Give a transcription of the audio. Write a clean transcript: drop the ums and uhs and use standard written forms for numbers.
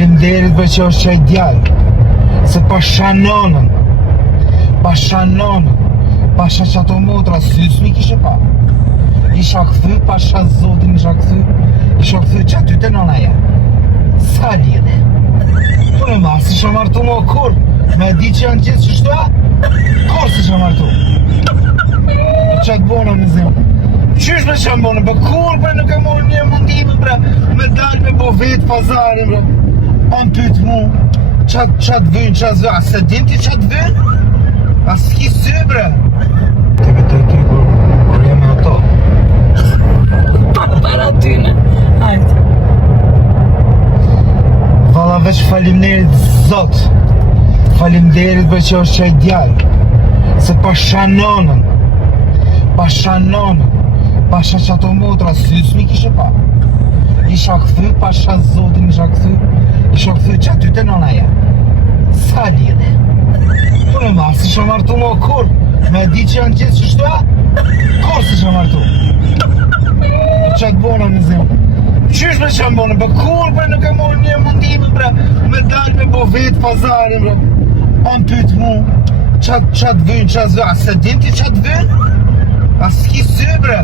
Faleminderit për që është qaj djallë. Se pa shanonën. Pasha që ato motra sysë mi kishe pa. Isha këthy, pasha zotin isha këthy. Isha këthy që aty të nënaja. Sa lidhe? Kune ma, si shë martu më kur? Me di që janë gjithë që shtua? Kur si shë martu? Që atë bona në zemë? Qysh me që mbone? Për kur për nuk e morë një mundime bre? Me dalë me bo vetë pazarin bre? Pa më pytë mu? Qatë vynë, qatë vynë? A se din ti qatë vynë? A s'ki sy bre? Ti vetoj ty kur jeme ato. Para tyne. Hajtë. Valla veç faleminderit zot. Faleminderit për që është qaj djallë. Se pa shanonën. Pasha që ato motra sysë mi kishe pa. Isha këthy, pasha zotin isha këthy. Isha këthy që aty të nënaja. Sa lidhe? Kune ma, si shë martu më kur? Me di që janë gjithë që shtua? Kur si shë martu? Që atë bona në zemë? Qysh me që mbone? Për kur për nuk e morë një mundime bre? Me dalë me bo vetë pazarin bre? Pa më pytë mu? Qatë vynë, qatë vynë? A se din ti qatë vynë? A s'ki sy bre?